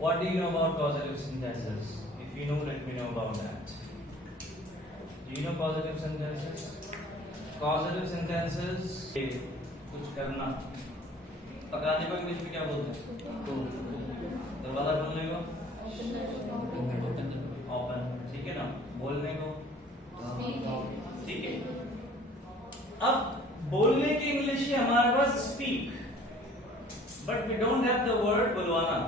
What do you know about causative sentences? If you know, let me know about that. Do you know causative sentences? Causative sentences कुछ करना, पकाने को इंग्लिश में क्या बोलते हैं? दरवाजा खोलने को ओपन, ठीक है ना? बोलने को ठीक है। अब बोलने की इंग्लिश है हमारे पास speak, but we don't have the word बुलवाना।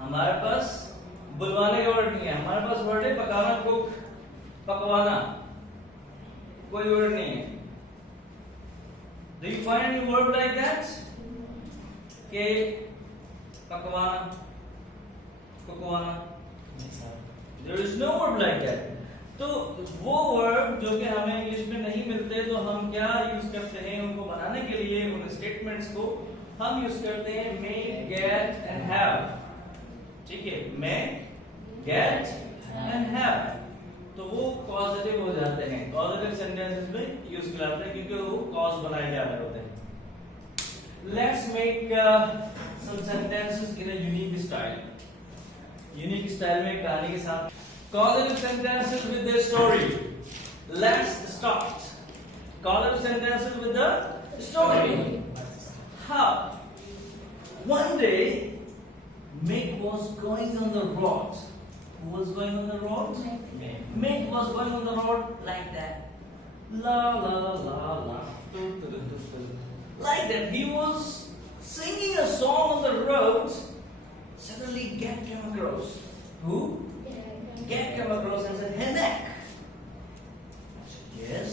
हमारे पास बुलवाने का वर्ड नहीं है, हमारे पास वर्ड है पकाना, कुक, पकवाना, कोई वर्ड नहीं है। Do you find any word like that? के पकवाना, पकवाना? There is no word like that. तो वो वर्ड जो कि हमें इंग्लिश में नहीं मिलते, तो हम क्या यूज करते हैं उनको बनाने के लिए? उन स्टेटमेंट्स को हम यूज करते हैं make, get and have। ठीक है, make, get and have, तो वो causative हो जाते हैं, causative sentences में यूज कराते हैं क्योंकि वो cause बनाए जा रहे होते हैं। Let's make some sentences in a unique style। Unique style में कहानी के साथ causative sentences with their story। Let's start causative sentences with the story। How? One day, Meg was going on the road. Who was going on the road? Meg was going on the road like that. La la la la. Like that. He was singing a song on the road. Suddenly, Gad came across. Who? Gad came across and said, "Hey, Meg." I said, "Yes."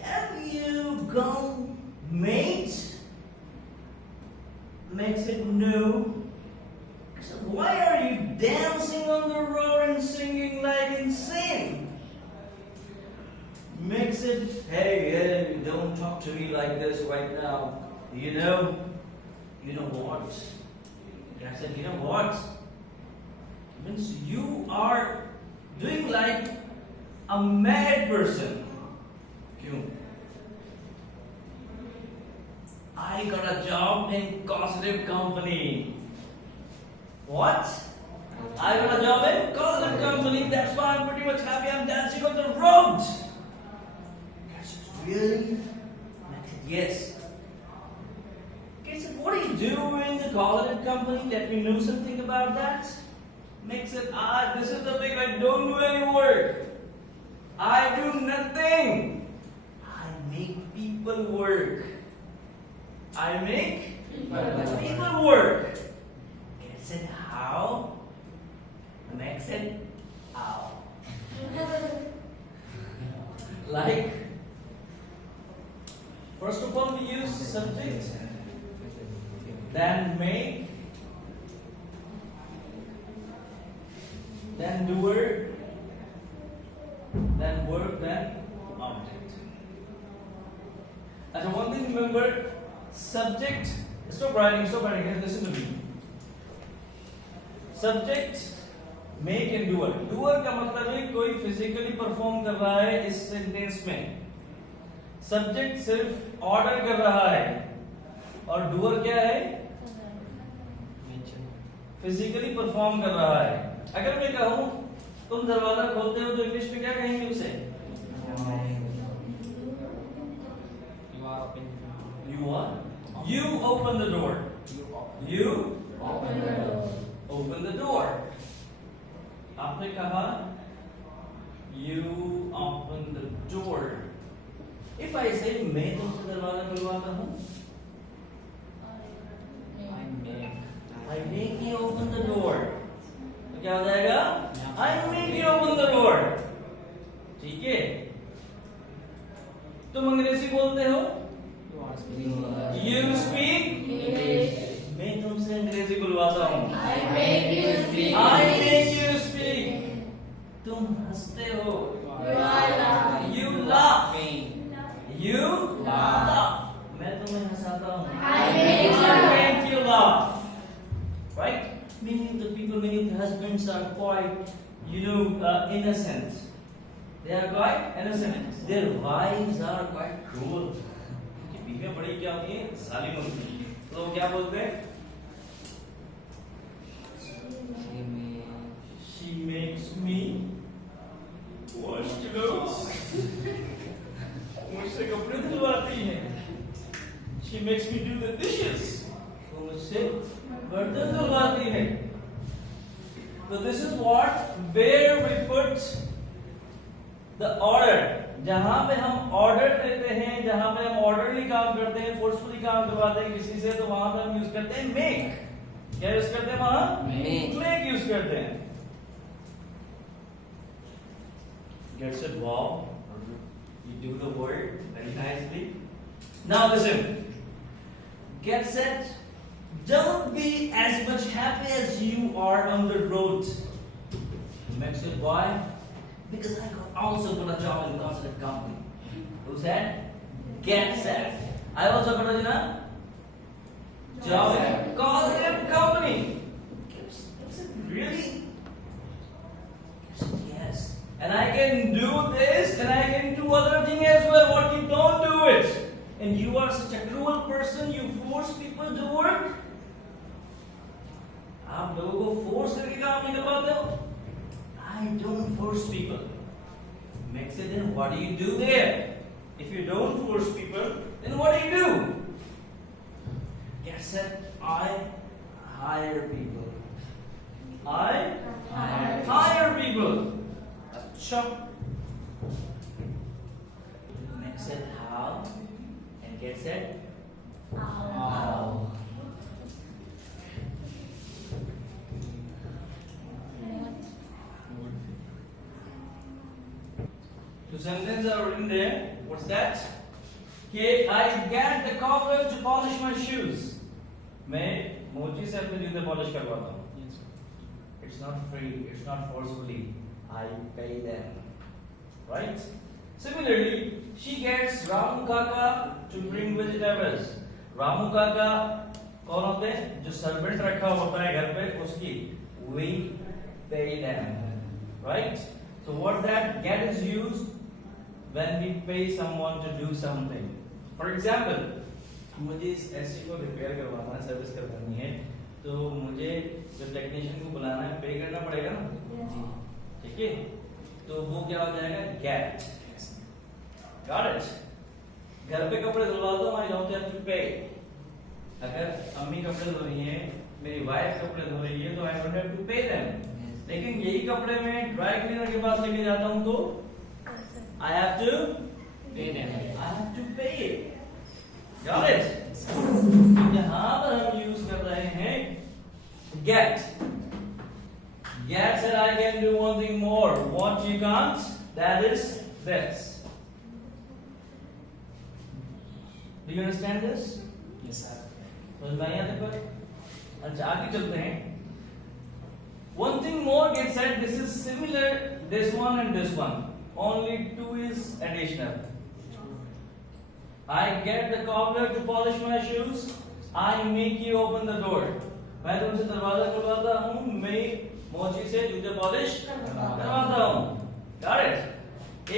Have you gone, mate? Meg said, "No." I said, "Why are you dancing on the road and singing like insane?" Meg said, hey, don't talk to me like this right now. You know what? I said, "You know what? Means you are doing like a mad person." Kyun? I got a job in causative company. What? I got a job in causative company. That's why I'm pretty much happy. I'm dancing on the road. I said, "Really?" I said, "Yes." I said, "What do you do in the causative company? Let me know something about that." Meg said, "This is the thing. I don't do any work. I do nothing. I make people work. I make people work." I said, "How?" Meg said, "How?" Like, first of all, we use subject, then make, then doer, then verb, then object. And one thing remember, subject, stop writing, listen to me. Subject, make and doer। doer का मतलब है कोई physically perform कर रहा है इस सेंटेंस में। सब्जेक्ट सिर्फ ऑर्डर कर रहा है और डूअर क्या है? फिजिकली परफॉर्म कर रहा है। अगर मैं कहूं तुम दरवाजा खोलते हो तो इंग्लिश में क्या कहेंगे उसे? You open the door। You open the door। आपने कहा you open the door। If I say मैं तुमसे दरवाजा खुलवाता हूँ, I make you open the door, तो क्या हो जाएगा? I make you open the door। ठीक है? तुम अंग्रेजी बोलते हो? You speak English। मैं तुमसे अंग्रेजी बुलवाता हूँ। I make you speak। I make you speak। तुम हंसते हो? You laugh। You laugh। मैं तुम्हें हंसाता हूँ। I make you laugh। Right? Many of the people, many of the husbands are quite, innocent. They are quite innocent. Their wives are quite cruel. बीवियां बड़ी क्या होती हैं, जालिम होती हैं। तो क्या बोलते हैं, she makes me wash clothes, मुझसे कपड़े धुलवाती है। she makes me do the dishes, वो मुझसे बर्तन धुलवाती है। So this is what where we put the order, जहां पे हम ऑर्डर देते हैं, जहां पे हम ऑर्डरली काम करते हैं, फोर्सफुली काम करवाते हैं किसी से, तो वहां पे हम यूज करते हैं मेक। क्या यूज करते हैं वहां? मेक यूज करते हैं। Gets it? Wow, you do the word very nicely. Now listen. Get set. Don't be as much happy as you are on the road. Makes it why? Because I also got a job in consulate company. Who said? Get set. I also got a job in consulate company. Is it really? Yes. And I can do this, and I can do other things as well. What you don't do it, and you are such a cruel person. You force people to work. आप लोगों को फोर्स करके काम निकलवाते हो? I don't force people. Makes it then what do you do there? If you don't force people, then what do you do? Get set. I hire people. I hire people. Achha. Makes it how and gets it how. Two sentences are written there. What's that? Okay, I get the cobbler to polish my shoes. मैं मोची से अपने जूते पॉलिश करवाता हूँ. It's not free. It's not forcefully. I pay them. Right? Similarly, she gets Ramu Kaka to bring vegetables. Ramu Kaka कौन होते हैं? जो सर्वेंट रखा होता है घर पे उसकी. We pay them. Right? So what that get is used when we pay someone to do something. For example, मुझे इस एसी को रिपेयर करवाना है, सर्विस करवानी है, तो मुझे जो टेक्नीशियन को बुलाना है पे करना पड़ेगा ना, ठीक है? तो वो क्या हो जाएगा? Get. Got it? घर पे कपड़े धुलवाता हूँ, I don't have to pay. अगर अम्मी कपड़े धो रही हैं, मेरी वाइफ कपड़े धो रही है, तो I don't have to pay them. लेकिन यही कपड़े मैं ड्राई क्लीनर के पास लेके जाता हूँ तो I have to pay them. I have to pay it. Got it? यहाँ पर हम यूज कर रहे हैं get. Get said I can do one thing more. What you can't, that is this. Do you understand this? Yes, sir. समझ में आया तक? अच्छा आगे चलते हैं. One thing more gets said. This is similar. This one and this one. Only two is additional. I get the cobbler to polish my shoes. I make you open the door. मैं तुमसे दरवाजा खुलवाता हूँ, मैं मोची से जूते पॉलिश करवाता हूँ. Got it?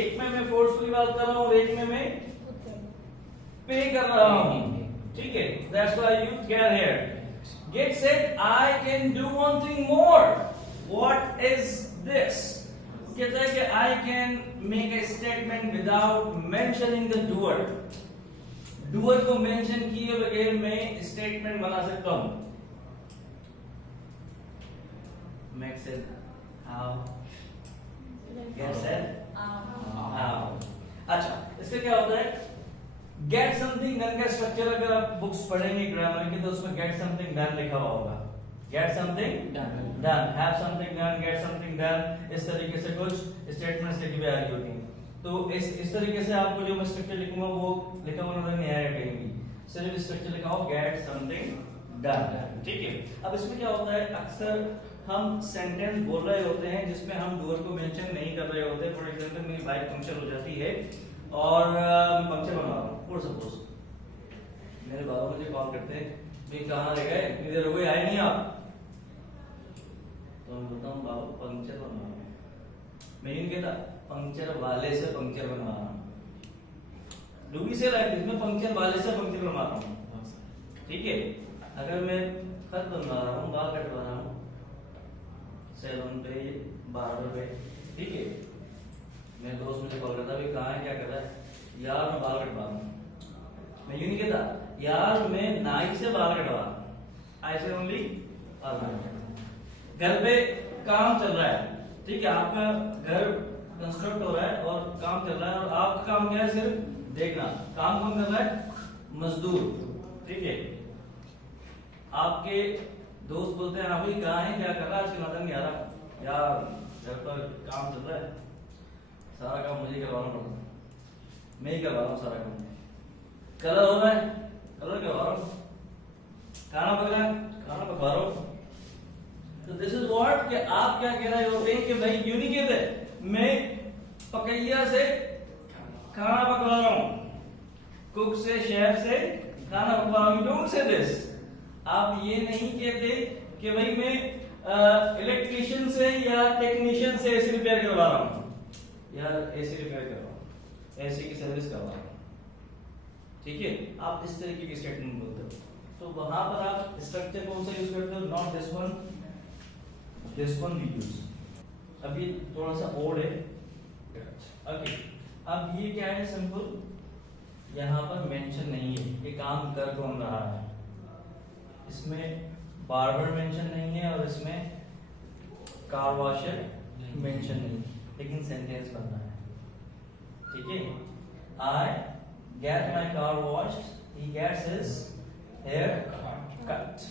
एक में मैं फोर्सफुली बात कर रहा हूँ, एक में मैं पे कर रहा हूँ. ठीक है? That's why you get here. Get said, I can do one thing more. What is this? कहता है कि I can make a statement without mentioning the doer. Doer को mention किए बगैर मैं statement बना सकता हूँ. Make sense? How? Get said? How? अच्छा, इसका क्या होता है? Get something done का स्ट्रक्चर अगर आप बुक्स पढ़ेंगे ग्रामर की तो उसमें get something done लिखा हुआ होगा. Get something done. Have something done. Get something done. इस तरीके से कुछ स्टेटमेंट्स लिखी हुई आ रही होती हैं. तो इस तरीके से आपको जो मैं स्ट्रक्चर लिखूंगा वो लिखा हुआ नजर नहीं आएगा कहीं भी. सिर्फ स्ट्रक्चर लिखा हो get something done. ठीक है? अब इसमें क्या होता है? अक्सर हम सेंटेंस बोल रहे होते हैं जिसमें हम डूअर को मेंशन नहीं कर रहे होते. फॉर एग्जांपल मेरी बाइक पंक्चर हो जाती है और मैं पंक्चर बनवा रहा हूँ. फॉर सपोज मेरे बाबा मुझे कॉल करते हैं, भाई कहाँ रह गए, इतनी देर हो गई आए नहीं आप. तो मैं बोलता हूँ बाबा पंक्चर बनवा रहा हूँ. मैं नहीं कहता पंक्चर वाले से पंक्चर बनवा रहा हूँ. डू से लाइक दिस में फंक्शन वाले से फंक्शन बना रहा हूँ, ठीक है। अगर मैं खत बनवा रहा हूँ, बाल कटवा रहा हूँ सैलून पे, बार्बर पे, ठीक है, मेरे दोस्त मुझे कॉल करता है, कहाँ है, क्या कर रहा है, यार मैं बाल कटवा रहा हूँ, मैं यूं नहीं कहता यार मैं नाई से बाल कटवा रहा हूँ, आई से ओनली घर पे काम चल रहा है, ठीक है, आपका घर कंस्ट्रक्ट हो रहा है और काम चल रहा है, और आपका काम क्या है, सिर्फ देखना। काम कौन कर रहा है, मजदूर, ठीक है। आपके दोस्त बोलते हैं हाँ भाई कहाँ है, क्या कर रहा है, आजकल नजर नहीं आ रहा, यार घर पर काम चल रहा है, सारा काम मुझे करवाना पड़ता, मैं ही करवा रहा हूँ सारा काम, कलर हो रहा है, कलर करवा रहा हूँ, खाना पक रहा है, खाना पकवा रहा हूँ। तो दिस इज व्हाट, कि आप क्या कह रहे होते हैं कि भाई क्यों नहीं कहते मैं पकैया से खाना पकवा रहा हूँ, कुक से, शेफ से खाना पकवा रहा हूँ, यू डोंट से दिस। आप ये नहीं कहते कि भाई मैं इलेक्ट्रिशियन से या टेक्नीशियन से एसी रिपेयर करवा रहा हूँ, या एसी रिपेयर करवा रहा हूँ, एसी की सर्विस करवा रहा हूँ, ठीक है। आप इस तरीके की स्टेटमेंट बोलते हो, तो वहां पर आप स्ट्रक्चर कौन सा यूज करते हो, not this one, this one we use. अब ये थोड़ा सा ओड है, ओके। अब ये क्या है, सिंपल, यहाँ पर मेंशन नहीं है कि काम कर कौन रहा है, इसमें बार्बर मेंशन नहीं है और इसमें कार वॉशर मेंशन नहीं है, लेकिन सेंटेंस बनना है, ठीक है। I get my car washed, he gets his hair cut,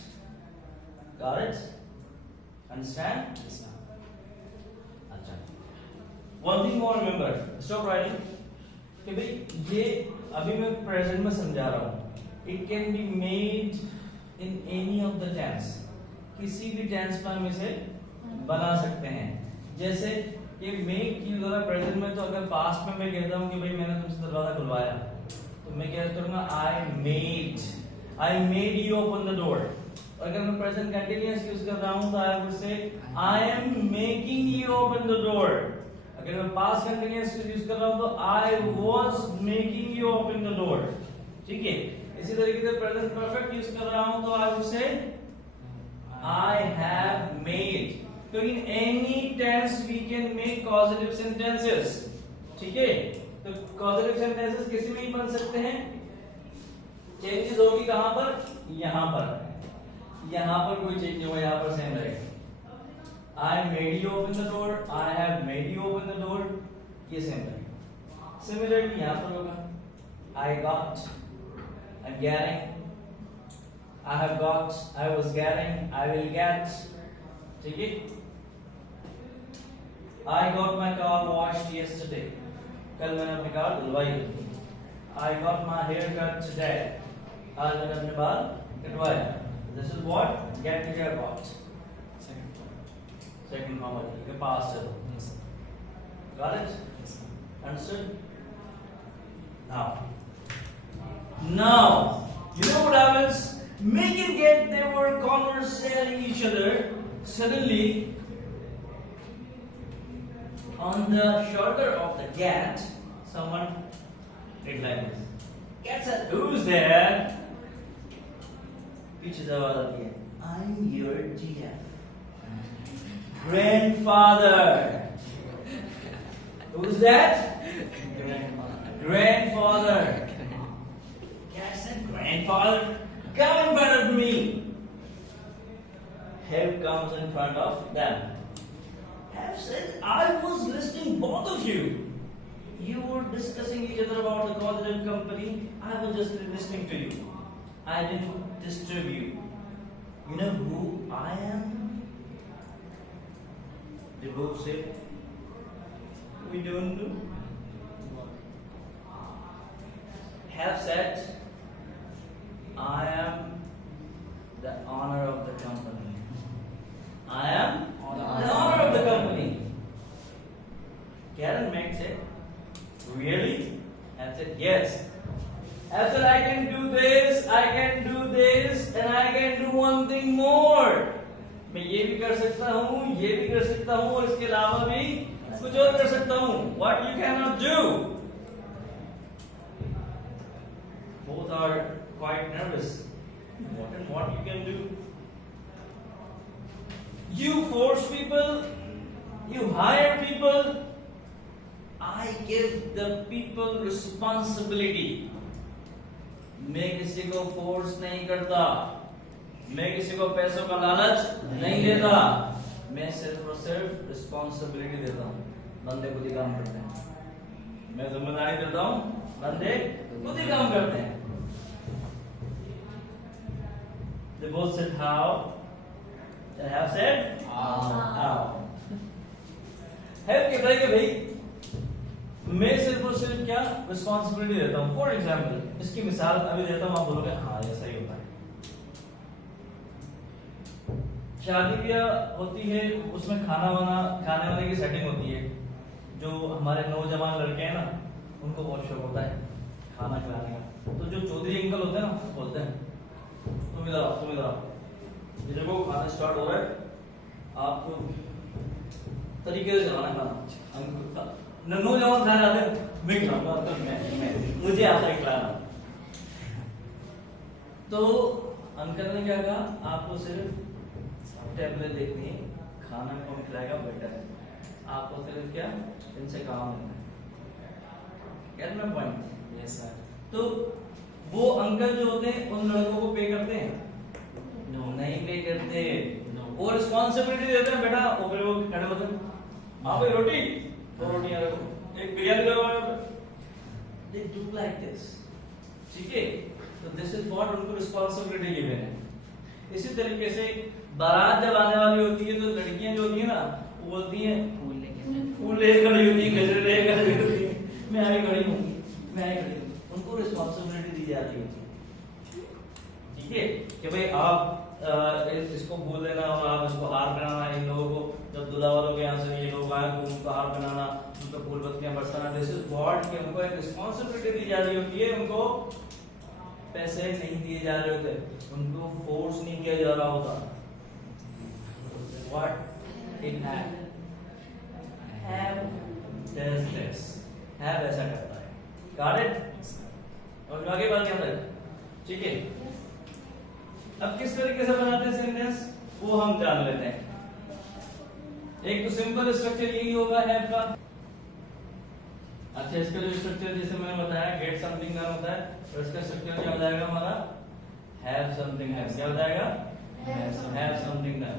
got it, understand. अच्छा, one thing more remember, stop writing, कि भाई ये अभी मैं प्रेजेंट में समझा रहा हूँ, it can be made in any of the tense, किसी भी टेंस में हम इसे बना सकते हैं। जैसे ये मेक यूज हो रहा है प्रेजेंट में, तो अगर पास्ट में मैं कहता हूँ कि भाई मैंने तुमसे दरवाजा खुलवाया, तो मैं क्या करूंगा, I made you open the door. अगर मैं प्रेजेंट कंटिन्यूअस यूज कर रहा हूँ तो I would say I am making you open the door. अगर मैं पास्ट कंटिन्यूअस यूज कर रहा हूँ तो I was making you open the door, ठीक है। इसी तरीके से प्रेजेंट परफेक्ट यूज कर रहा हूँ तो I would say I have made. तो in any tense we can make causative sentences, ठीक है। तो कॉजेटिव सेंटेंसेस किसी में ही बन सकते हैं, चेंजेस होगी कहां पर, यहां पर, यहां पर कोई चेंज नहीं होगा, यहां पर सेम रहेगा। I made you open the door, I have made you open the door, ये सेम रहेगा। सिमिलरली यहां पर होगा, I got, I am getting, I have got, I was getting, I will get, ठीक है। I got my car washed yesterday, कल मैंने अपनी कार धुलवाई। I got my hair cut today, आज मैंने अपने बाल कटवाए। This is what get to get got, second form के पास चलो, got it, understood? Now you know what happens. Make it get, they were conversing each other. Suddenly, on the shoulder of the cat, someone did like this. Cat said, "Who's there?" Which is our idea. I'm your GF. Grandfather. Who's that? Grandfather. Cat said, "Grandfather, come in front of me." Have comes in front of them. Have said, I was listening both of you. You were discussing each other about the causative company. I was just listening to you. I didn't disturb you. You know who I am? They both said, we don't know. Have said, I am the owner of the company. I am the owner of the company. Karen Mack said, really? I said, yes. I said, I can do this, I can do this, and I can do one thing more. मैं ये भी कर सकता हूँ, ये भी कर सकता हूँ, और इसके अलावा भी कुछ और कर सकता हूँ. What you cannot do? both are quite nervous. What you can do? You force people, you hire people. I give the people responsibility. मैं किसी को फोर्स नहीं करता, मैं किसी को पैसों का लालच नहीं देता, मैं सिर्फ और सिर्फ रिस्पॉन्सिबिलिटी देता हूँ। बंदे खुद ही काम करते हैं, मैं जिम्मेदारी देता हूँ, बंदे खुद ही काम करते हैं। They both said how. They have said how. है कहता है कि भाई मैं सिर्फ और सिर्फ क्या रिस्पॉन्सिबिलिटी देता हूँ। फॉर एग्जाम्पल इसकी मिसाल अभी देता हूँ, आप बोलोगे हाँ ऐसा ही होता है। शादी ब्याह होती है, उसमें खाने वाने की सेटिंग होती है। जो हमारे नौजवान लड़के हैं ना, उनको बहुत शौक होता है खाना खिलाने का। तो जो चौधरी अंकल होते हैं ना, बोलते हैं तुम इधर आओ, ये देखो खाना स्टार्ट हो रहा है, आपको तरीके से चलाना खाना। नौजवान खाना आते हैं, मैं खिलाऊंगा, मैं मुझे आता है खिलाना। तो अंकल ने क्या कहा, आपको सिर्फ टेबलेट देखनी है, खाना कौन खिलाएगा बेटर है, आपको सिर्फ क्या इनसे काम लेना है। Gate my point? Yes sir. तो वो अंकल जो होते हैं उन लड़कों को पे करते हैं? नो, नहीं पे करते। वो रिस्पॉन्सिबिलिटी देते हैं, बेटा ऊपर वो खड़े होते हैं, हाँ भाई रोटी, दो रोटियां रखो, एक बिरयानी लगाओ। They do like this, ठीक है? तो this is what उनको रिस्पॉन्सिबिलिटी गिवन है। इसी तरीके से बारात जब आने वाली होती है तो लड़कियां जो होती है ना, वो बोलती हैं फूल लेकर खड़ी होती है, गजरे लेकर खड़ी होती है, मैं आगे खड़ी हूँ, मैं आगे खड़ी हूँ। उनको रिस्पॉन्सिबिलिटी दी जाती होती है, ठीक है? कि भाई आप इसको भूल देना और आप इसको हार पहनाना। इन लोगों को जब दूल्हा वालों के यहाँ से ये लोग आए तो उनको हार पहनाना, उनको फूल पत्तियां बरसाना। दिस इज व्हाट कि उनको एक रिस्पॉन्सिबिलिटी दी जा रही होती है। उनको पैसे नहीं दिए जा रहे होते, उनको फोर्स नहीं किया जा रहा होता। What it have does this, have ऐसा करता है। Got it? और आगे बात क्या है, ठीक है? अब किस तरीके से बनाते हैं सेंटेंस वो हम जान लेते हैं। एक तो सिंपल स्ट्रक्चर यही होगा हैव का। अच्छा, इसका जो स्ट्रक्चर जैसे मैंने बताया गेट समथिंग का होता है, तो इसका स्ट्रक्चर क्या हो जाएगा हमारा, हैव समथिंग हैव। क्या हो जाएगा? Have something have.